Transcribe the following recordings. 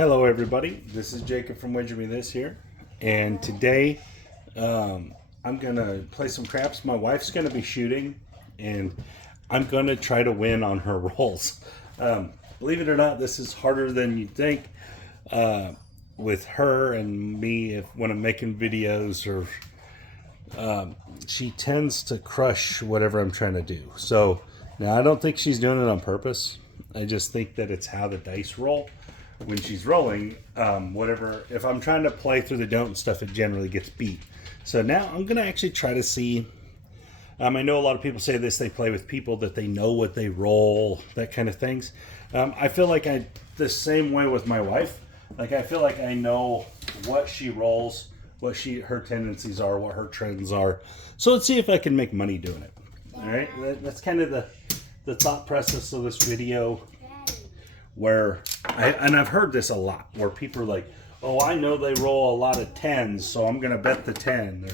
Hello everybody, this is Jacob from Wager Me This here, and today I'm gonna play some craps. My wife's gonna be shooting, and I'm gonna try to win on her rolls. Believe it or not, this is harder than you think with her and me when I'm making videos, or she tends to crush whatever I'm trying to do. So now I don't think she's doing it on purpose. I just think that it's how the dice roll when she's rolling. Whatever, if I'm trying to play through the don't and stuff, it generally gets beat. So now I'm gonna actually try to see. I know a lot of people say this, they play with people that they know what they roll, that kind of things. I feel like the same way with my wife. Like, I feel like I know what she rolls, what her tendencies are, what her trends are. So let's see if I can make money doing it. All right, that's kind of the thought process of this video. Where I've heard this a lot, where people are like, oh, I know they roll a lot of 10s, so I'm going to bet the 10,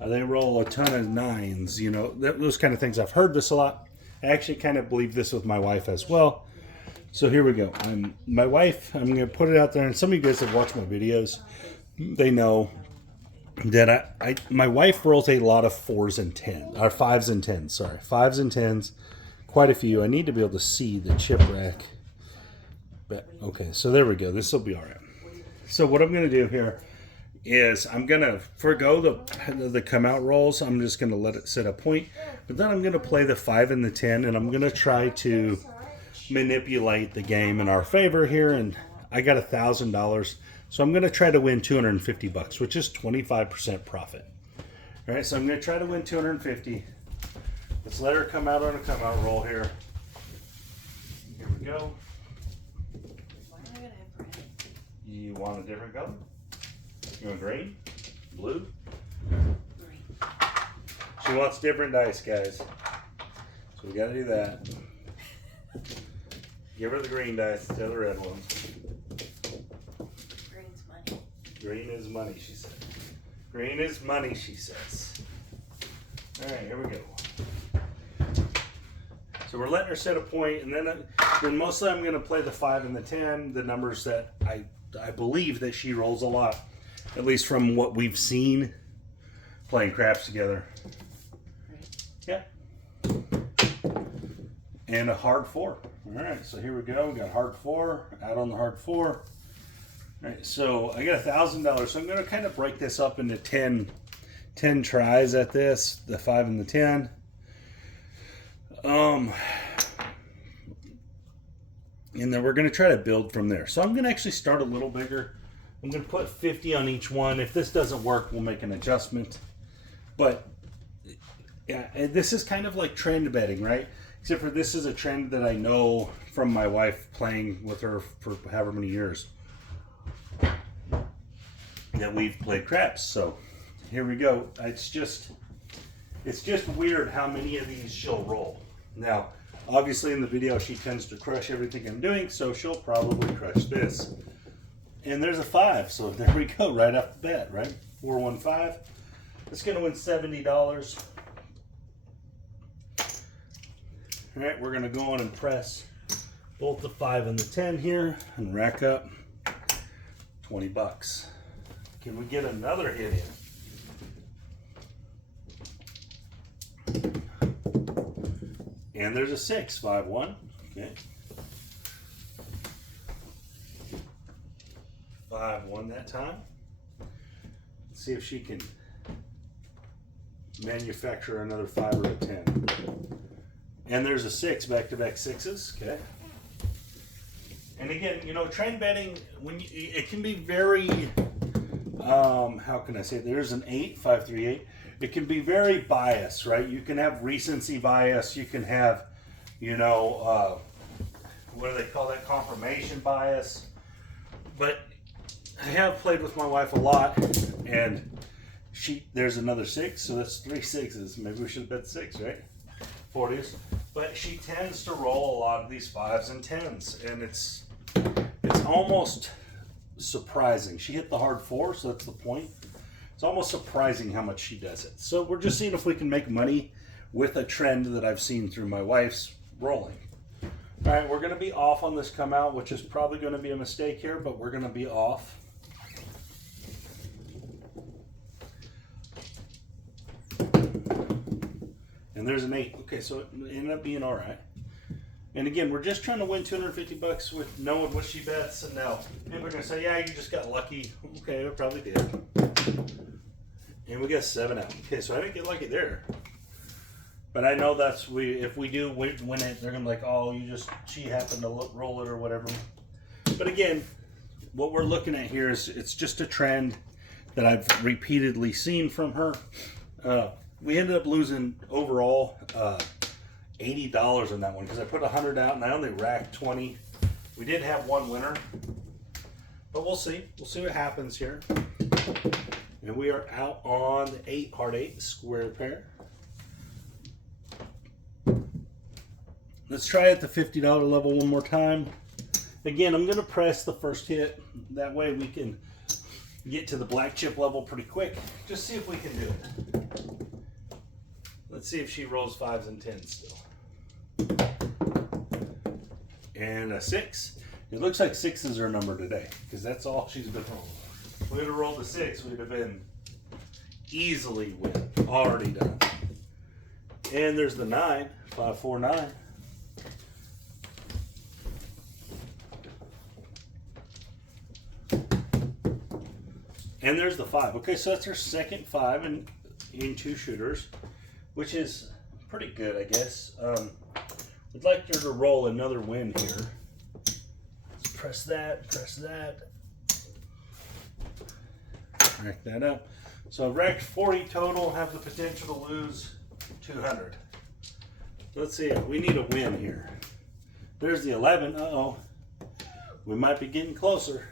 or they roll a ton of 9s, you know, those kind of things. I've heard this a lot. I actually kind of believe this with my wife as well. So here we go. My wife, I'm going to put it out there, and some of you guys have watched my videos. They know that my wife rolls a lot of 4s and 10s, or 5s and 10s, sorry. 5s and 10s, quite a few. I need to be able to see the chip rack. But, okay, so there we go. This will be all right. So what I'm going to do here is I'm going to forgo the come out rolls. I'm just going to let it sit a point. But then I'm going to play the 5 and the 10, and I'm going to try to manipulate the game in our favor here. And I got $1,000. So I'm going to try to win $250, which is 25% profit. All right, so I'm going to try to win $250. Let's let her come out on a come out roll here. Here we go. You want a different color? You want green? Blue? Green. She wants different dice, guys. So we gotta do that. Give her the green dice, the other red ones. Green's money. Green is money, she said. Green is money, she says. Alright, here we go. So we're letting her set a point, and then mostly I'm gonna play the 5 and the 10, the numbers that I believe that she rolls a lot, at least from what we've seen playing craps together. Yeah. And a hard 4. All right, so here we go. We got hard 4, out on the hard 4. All right, so I got $1,000. So I'm going to kind of break this up into 10 tries at this, the 5 and the 10. And then we're going to try to build from there. So I'm going to actually start a little bigger. I'm going to put 50 on each one. If this doesn't work, we'll make an adjustment. But yeah, this is kind of like trend betting, right? Except for this is a trend that I know from my wife playing with her for however many years that we've played craps. So here we go. It's just weird how many of these she'll roll. Now, obviously in the video she tends to crush everything I'm doing, so she'll probably crush this. And there's a 5, so there we go, right off the bat, right? 415. It's gonna win $70. All right, we're gonna go on and press both the 5 and the 10 here and rack up $20. Can we get another hit in? And there's a 6, 5-1. Okay. 5-1 that time. Let's see if she can manufacture another 5 or a 10. And there's a 6, back-to-back 6s. Okay. And again, you know, trend betting, it can be very, how can I say it? There's an 8, 5-3-8. It can be very biased, right? You can have recency bias. You can have, you know, what do they call that? Confirmation bias. But I have played with my wife a lot, and there's another 6, so that's 3 6s. Maybe we should bet 6, right? 40s. But she tends to roll a lot of these 5s and 10s, and it's almost surprising. She hit the hard 4, so that's the point. It's almost surprising how much she does it. So we're just seeing if we can make money with a trend that I've seen through my wife's rolling. All right, we're going to be off on this come out, which is probably going to be a mistake here, but we're going to be off. And there's an 8. Okay, so it ended up being all right. And again, we're just trying to win $250 with knowing what she bets. And now people are going to say, yeah, you just got lucky. Okay, I probably did. And we got 7 out. Okay, so I didn't get lucky there. But I know that's if we do win it, they're gonna be like, oh, she happened to roll it or whatever. But again, what we're looking at here is it's just a trend that I've repeatedly seen from her. We ended up losing overall $80 on that one because I put 100 out and I only racked 20. We did have one winner, but we'll see. We'll see what happens here. And we are out on the 8, hard 8, square pair. Let's try at the $50 level one more time. Again, I'm going to press the first hit. That way we can get to the black chip level pretty quick. Just see if we can do it. Let's see if she rolls 5s and 10s still. And a 6. It looks like 6s are a number today because that's all she's been rolling. If we would have rolled a 6, we'd have been easily win. Already done. And there's the 9. 5, 4, 9. And there's the 5. Okay, so that's her second 5 in 2 shooters, which is pretty good, I guess. We'd like her to roll another win here. Let's press that, rack that up. So I've racked 40 total, have the potential to lose 200. Let's see, we need a win here. There's the 11. Uh-oh. We might be getting closer.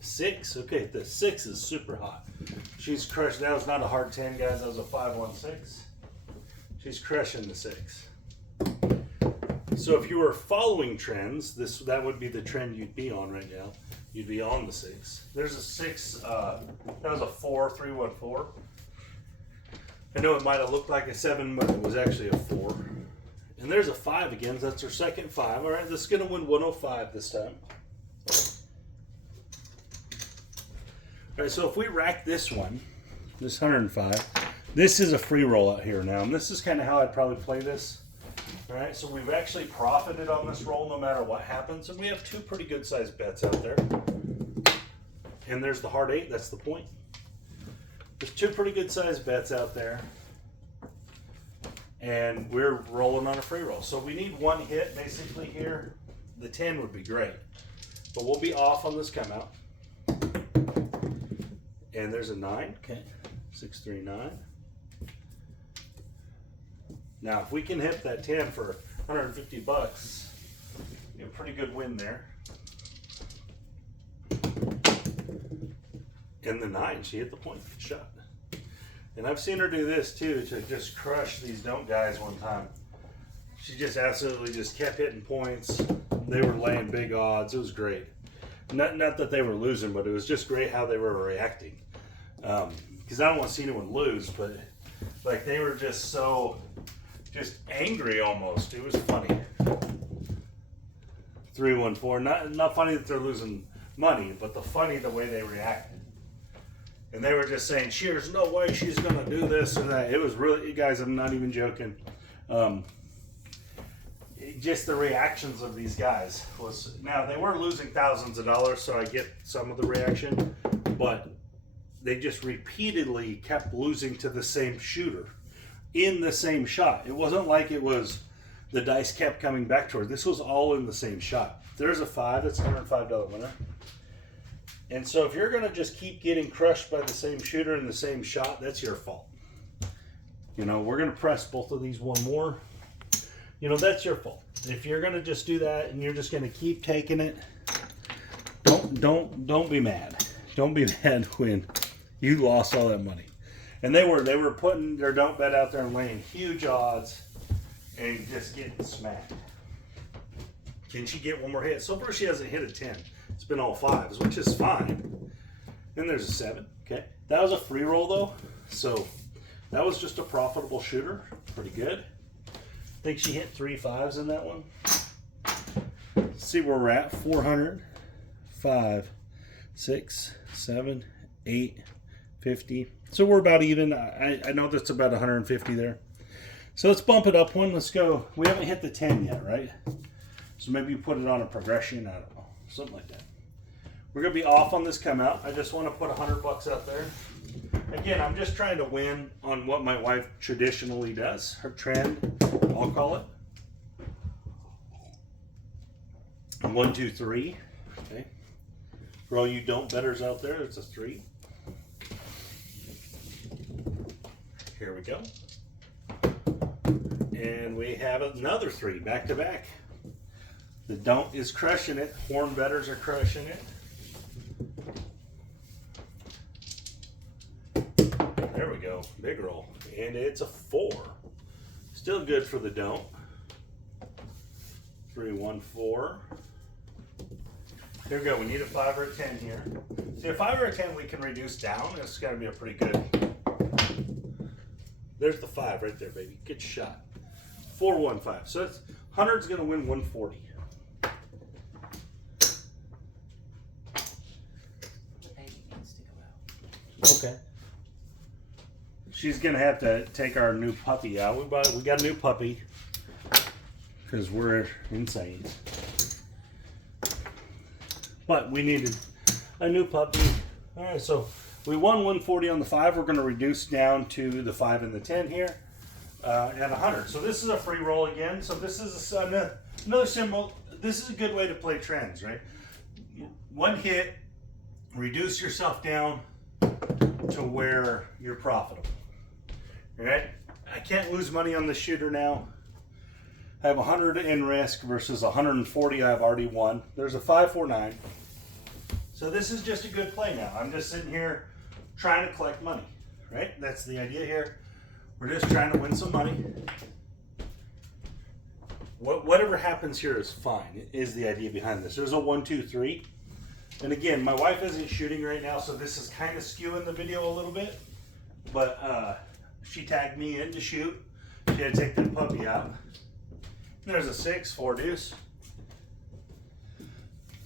6. Okay, the 6 is super hot. She's crushed. That was not a hard 10, guys. That was a 5-1-6. She's crushing the 6. So if you were following trends, that would be the trend you'd be on right now. You'd be on the 6. There's a 6. That was a 4, 3-1-4. I know it might have looked like a 7, but it was actually a 4. And there's a 5 again. That's her second 5. All right, this is going to win 105 this time. All right, so if we rack this one, this 105, this is a free roll out here now. And this is kind of how I'd probably play this. All right, so we've actually profited on this roll no matter what happens. And we have 2 pretty good sized bets out there. And there's the hard 8, that's the point. There's 2 pretty good sized bets out there. And we're rolling on a free roll. So we need 1 hit basically here. The 10 would be great. But we'll be off on this come out. And there's a 9. Okay. 6, 3, 9. Now, if we can hit that 10 for $150, a pretty good win there. And the 9, she hit the point. Good shot. And I've seen her do this too, to just crush these don't guys one time. She just absolutely just kept hitting points. They were laying big odds. It was great. Not that they were losing, but it was just great how they were reacting. Because I don't want to see anyone lose, but like they were just so angry almost. It was funny. 3-1-4. Not funny that they're losing money, but the way they reacted. And they were just saying, "There's no way she's gonna do this or that." It was really, you guys, I'm not even joking. Just the reactions of these guys was, now they were losing thousands of dollars, so I get some of the reaction, but they just repeatedly kept losing to the same shooter in the same shot. It wasn't like it was the dice kept coming back to her. This was all in the same shot. There's a 5. That's a $105 winner. And so if you're going to just keep getting crushed by the same shooter in the same shot, that's your fault. You know, we're going to press both of these one more. You know, that's your fault. If you're going to just do that and you're just going to keep taking it, don't be mad. Don't be mad when you lost all that money. And they were putting their don't bet out there and laying huge odds and just getting smacked. Can she get one more hit? So far she hasn't hit a 10. It's been all 5s, which is fine. Then there's a 7. Okay. That was a free roll though. So that was just a profitable shooter. Pretty good. I think she hit 3 5s in that one. Let's see where we're at. 400, 5, 6, 7, 8, 50. So we're about even. I know that's about 150 there. So let's bump it up one. Let's go. We haven't hit the 10 yet, right? So maybe you put it on a progression. I don't know. Something like that. We're going to be off on this come out. I just want to put $100 out there. Again, I'm just trying to win on what my wife traditionally does. Her trend, I'll call it. 1, 2, 3. Okay. For all you don't betters out there, it's a 3. Here we go. And we have another 3 back to back. The don't is crushing it. Horn betters are crushing it. There we go. Big roll. And it's a 4. Still good for the don't. 3, 1, 4. Here we go. We need a 5 or a 10 here. See, a 5 or a 10 we can reduce down. It's got to be a pretty good. There's the 5 right there, baby. Good shot. 4, 1, 5. So it's 100's going to win 140. Okay. She's gonna have to take our new puppy out. We got a new puppy because we're insane. But we needed a new puppy. All right, so we won 140 on the 5. We're gonna reduce down to the 5 and the 10 here at 100. So this is a free roll again. So this is another symbol. This is a good way to play trends, right? One hit, reduce yourself down to where you're profitable. All right, I can't lose money on the shooter now. I have 100 in risk versus 140 I've already won. There's a 5, 4, 9. So this is just a good play now. I'm just sitting here trying to collect money, right? That's the idea here. We're just trying to win some money. Whatever happens here is fine, is the idea behind this. There's a 1, 2, 3. And again, my wife isn't shooting right now, so this is kind of skewing the video a little bit. But she tagged me in to shoot. She had to take the puppy out. There's a 6, 4 deuce.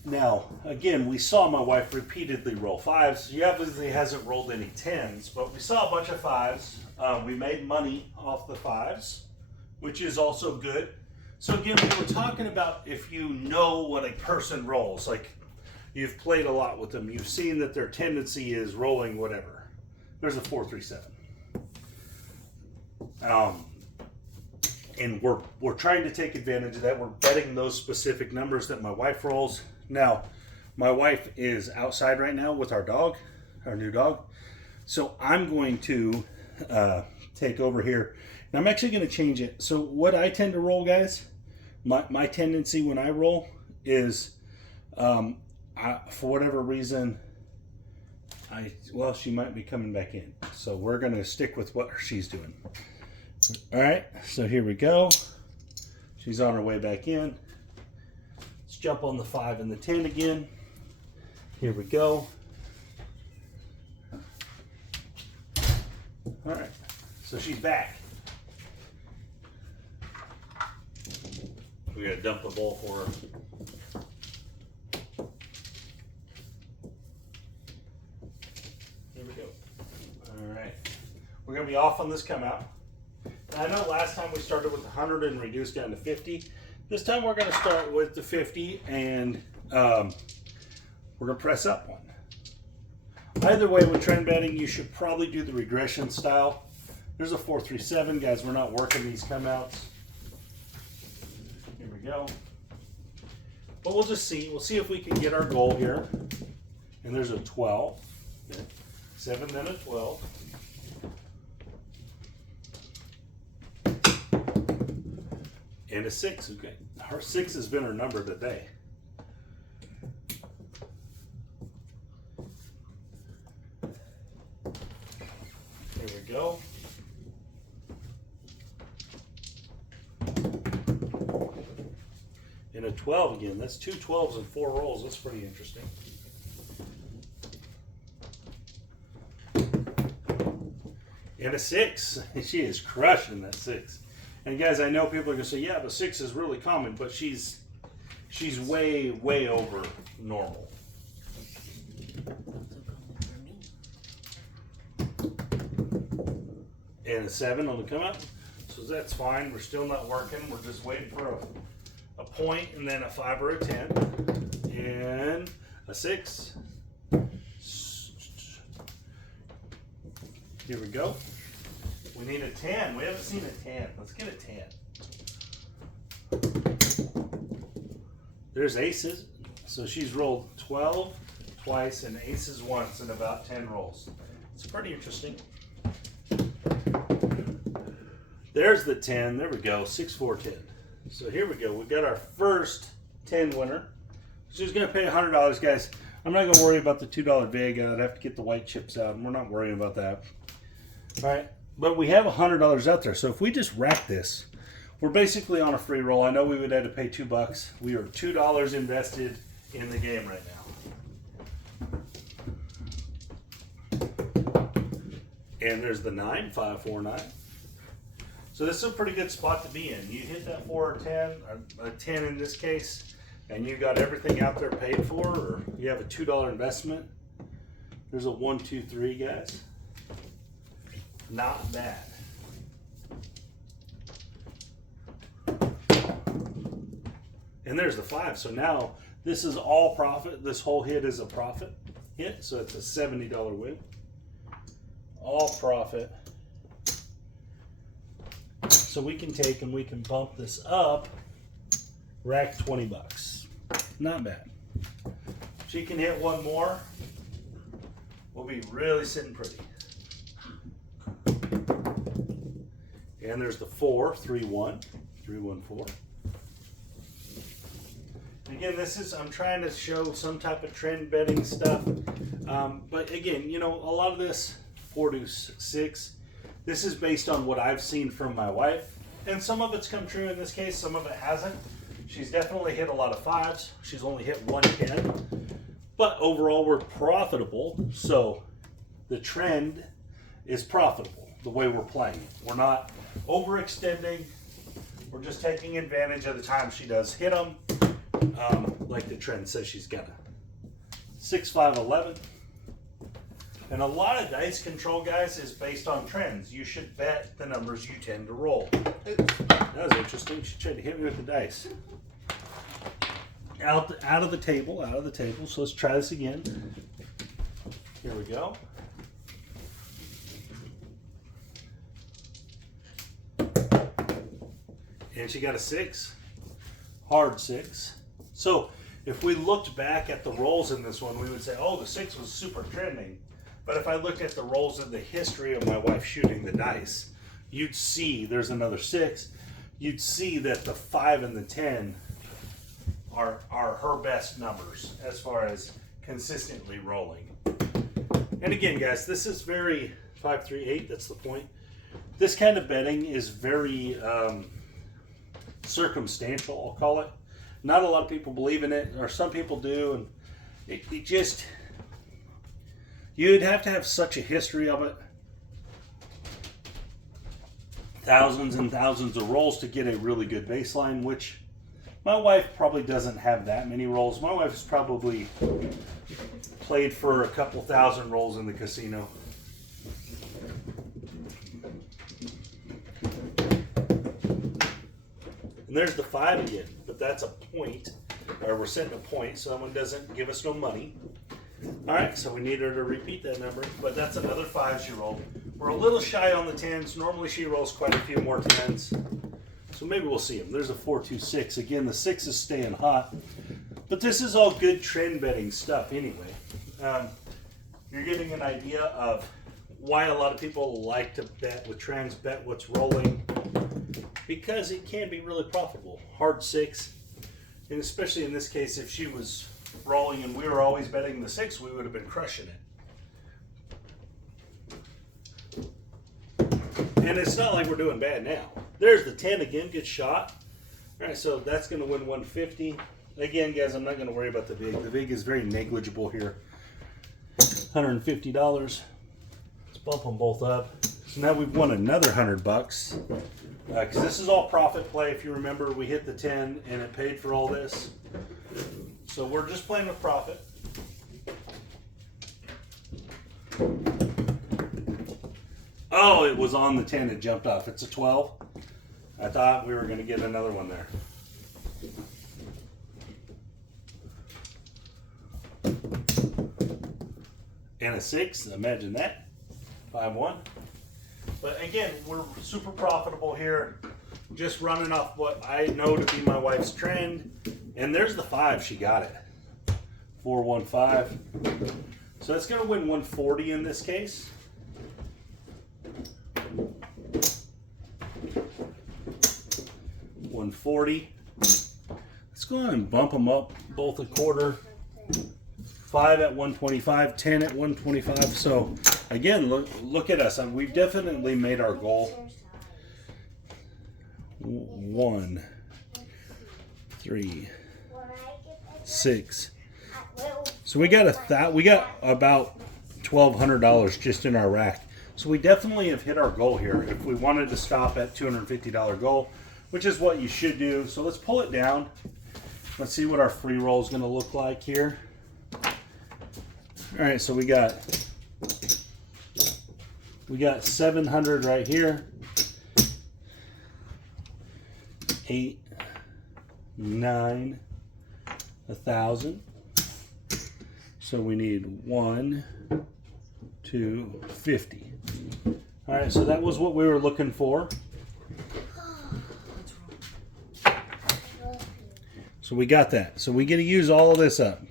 Now, again, we saw my wife repeatedly roll 5s. She obviously hasn't rolled any 10s, but we saw a bunch of 5s. We made money off the 5s, which is also good. So again, we were talking about if you know what a person rolls, like you've played a lot with them, you've seen that their tendency is rolling whatever. There's a 4, 3, 7. And we're trying to take advantage of that. We're betting those specific numbers that my wife rolls. Now, my wife is outside right now with our dog, our new dog. So I'm going to take over here. And I'm actually going to change it. So what I tend to roll, guys, my tendency when I roll is, for whatever reason, well, she might be coming back in. So we're going to stick with what she's doing. All right, so here we go. She's on her way back in. Let's jump on the 5 and the 10 again. Here we go. All right, so she's back. We gotta dump the ball for her. Here we go. All right, we're gonna be off on this come out. I know last time we started with 100 and reduced down to 50. This time we're going to start with the 50 and we're going to press up one. Either way, with trend betting, you should probably do the regression style. There's a 4, 3, 7. Guys, we're not working these come outs. Here we go. But we'll just see. We'll see if we can get our goal here. And there's a 12. Okay. 7, then a 12. And a 6, okay. Her 6 has been her number today. Here we go. And a 12 again. That's 2 12s and 4 rolls. That's pretty interesting. And a 6. She is crushing that 6. And guys, I know people are gonna say, yeah, but 6 is really common, but she's way, way over normal. And a 7 on the come up. So that's fine. We're still not working. We're just waiting for a point, and then a 5 or a 10. And a 6. Here we go. We need a 10. We haven't seen a 10. Let's get a 10. There's aces. So she's rolled 12 twice and aces once in about 10 rolls. It's pretty interesting. There's the 10. There we go. 6, 4, 10. So here we go. We got our first 10 winner. She's going to pay $100, guys. I'm not going to worry about the $2 vig. I'd have to get the white chips out, and we're not worrying about that. All right. But we have $100 out there. So if we just rack this, we're basically on a free roll. I know we would have to pay $2. We are $2 invested in the game right now. And there's the 9, 5, 4, 9. So this is a pretty good spot to be in. You hit that 4 or 10, a 10 in this case, and you got everything out there paid for, or you have a $2 investment. There's a 1, 2, 3, guys. Not bad. And there's the 5. So now this is all profit. This whole hit is a profit hit. So it's a $70 win. All profit. So we can take and we can bump this up. Rack $20. Not bad. She can hit one more. We'll be really sitting pretty. And there's the 4, 3, 1, 3, 1, 4. Again, this is, I'm trying to show some type of trend betting stuff. But again, you know, a lot of this 4 to 6, this is based on what I've seen from my wife. And some of it's come true in this case, some of it hasn't. She's definitely hit a lot of 5s. She's only hit 1 10. But overall, we're profitable. So the trend is profitable the way we're playing it. We're not overextending. We're just taking advantage of the time she does hit them. Like the trend says she's gonna. 6, 5, 11. And a lot of dice control, guys, is based on trends. You should bet the numbers you tend to roll. Oops, that was interesting. She tried to hit me with the dice. Out of the table, out of the table. So let's try this again. Here we go. And she got a 6. Hard 6. So if we looked back at the rolls in this one, we would say, oh, the 6 was super trending. But if I looked at the rolls in the history of my wife shooting the dice, you'd see there's another 6. You'd see that the 5 and the 10 are her best numbers as far as consistently rolling. And again, guys, this is very 5, 3, 8. That's the point. This kind of betting is very circumstantial, I'll call it. Not a lot of people believe in it, or some people do, and it just, you'd have to have such a history of it. Thousands and thousands of rolls to get a really good baseline, which my wife probably doesn't have that many rolls. My wife has probably played for a couple thousand rolls in the casino. And there's the 5 again, but that's a point, or we're setting a point, so someone doesn't give us no money. All right, so we need her to repeat that number, but that's another 5 she rolled. We're a little shy on the 10s. Normally she rolls quite a few more 10s, so maybe we'll see them. There's a 4, 2, 6. Again, the 6 is staying hot, but this is all good trend betting stuff anyway. You're getting an idea of why a lot of people like to bet with trends, bet what's rolling, because it can be really profitable. Hard 6, and especially in this case, if she was rolling and we were always betting the 6, we would have been crushing it. And it's not like we're doing bad now. There's the 10 again, good shot. All right, so that's going to win 150. Again, guys, I'm not going to worry about the vig. The vig is very negligible here. $150. Let's bump them both up. So now we've won another $100 because this is all profit play. If you remember, we hit the 10 and it paid for all this. So we're just playing with profit. Oh, it was on the 10. It jumped off. It's a 12. I thought we were going to get another one there. And a 6. Imagine that. 5-1. But again, we're super profitable here. Just running off what I know to be my wife's trend. And there's the 5. She got it. 4-1-5. So that's going to win 140 in this case. $140. Let's go ahead and bump them up both a quarter. 5 at 125, 10 at 125. So again, look at us. We've definitely made our goal. 1, 3, 6. So we got about $1,200 just in our rack. So we definitely have hit our goal here. If we wanted to stop at $250 goal, which is what you should do. So let's pull it down. Let's see what our free roll is going to look like here. All right, so we got 700 right here. 8, 9, 1,000. So we need 1, 2, 50. All right, so that was what we were looking for. So we got that. So we get to use all of this up.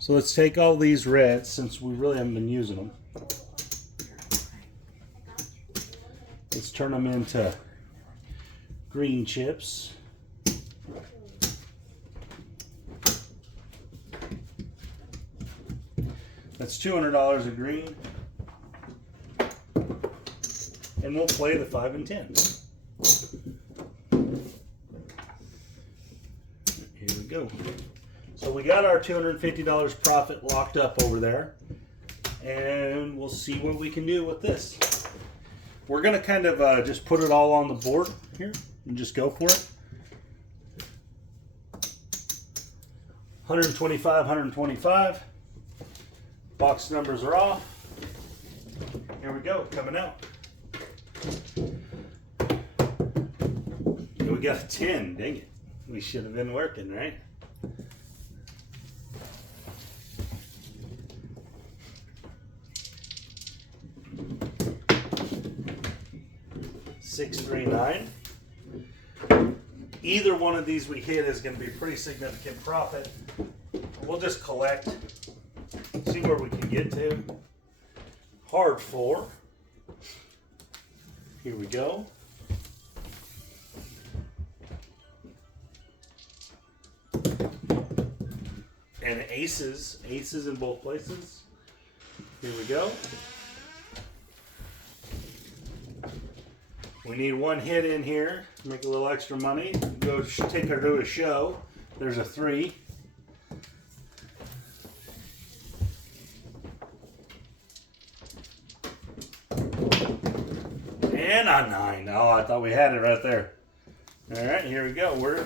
So let's take all these reds, since we really haven't been using them. Let's turn them into green chips. That's $200 of green. And we'll play the 5 and 10. Here we go. So we got our $250 profit locked up over there. And we'll see what we can do with this. We're going to kind of just put it all on the board here and just go for it. 125, 125. Box numbers are off. Here we go, coming out. And we got a 10, dang it. We should have been working, right? $639. Either one of these we hit is going to be pretty significant profit. We'll just collect, see where we can get to. Hard 4. Here we go. And aces in both places. Here we go. We need one hit in here to make a little extra money. Go take her to a show. There's a 3. And a 9. Oh, I thought we had it right there. All right, here we go. We're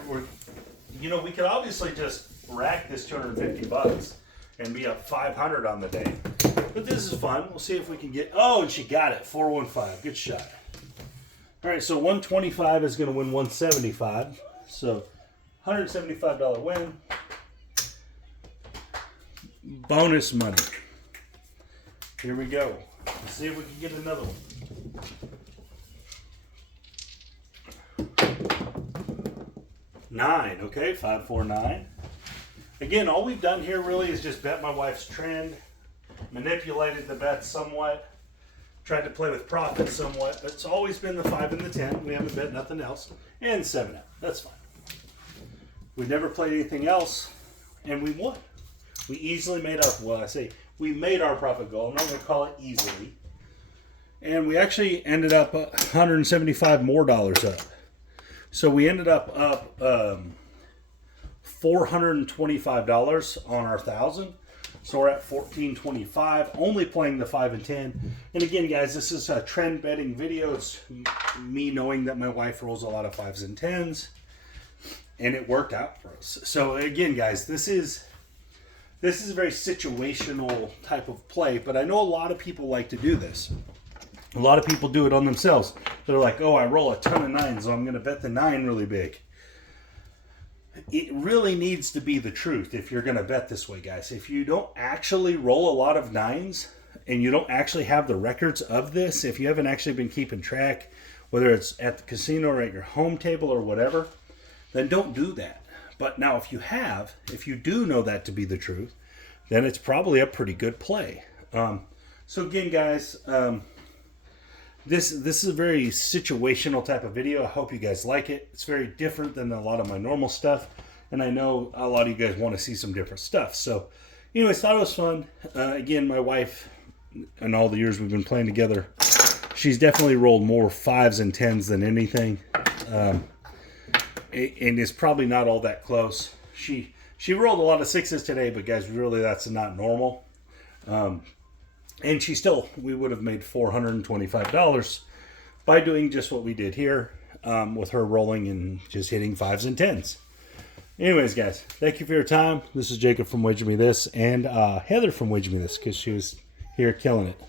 you know, we could obviously just rack this $250 and be up 500 on the day. But this is fun. We'll see if we can get. Oh, and she got it. 415. Good shot. All right, so 125 is going to win 175. So $175 win. Bonus money. Here we go. Let's see if we can get another one. $9. Okay, 549. Again, all we've done here really is just bet my wife's trend, manipulated the bet somewhat, tried to play with profit somewhat, but it's always been the 5 and the 10. We haven't bet nothing else. And 7 out. That's fine. We've never played anything else, and we won. We easily made our, well, I say we made our profit goal. I'm not going to call it easily. And we actually ended up $175 more up. So we ended up $425 on our 1,000. So we're at 1425, only playing the 5 and 10. And again, guys, this is a trend betting video. It's me knowing that my wife rolls a lot of 5s and 10s, and it worked out for us. So again, guys, this is a very situational type of play, but I know a lot of people like to do this. A lot of people do it on themselves. They're like, oh, I roll a ton of 9s, so I'm going to bet the 9 really big. It really needs to be the truth if you're going to bet this way, guys. If you don't actually roll a lot of 9s and you don't actually have the records of this, if you haven't actually been keeping track, whether it's at the casino or at your home table or whatever, then don't do that. But now if you do know that to be the truth, then it's probably a pretty good play. So again, guys, This is a very situational type of video. I hope you guys like it. It's very different than a lot of my normal stuff. And I know a lot of you guys want to see some different stuff. So anyways, thought it was fun. Again, my wife, in all the years we've been playing together, she's definitely rolled more 5s and 10s than anything. And it's probably not all that close. She rolled a lot of 6s today, but guys, really that's not normal. And we would have made $425 by doing just what we did here, with her rolling and just hitting 5s and 10s. Anyways, guys, thank you for your time. This is Jacob from Wager Me This, and Heather from Wager Me This, because she was here killing it.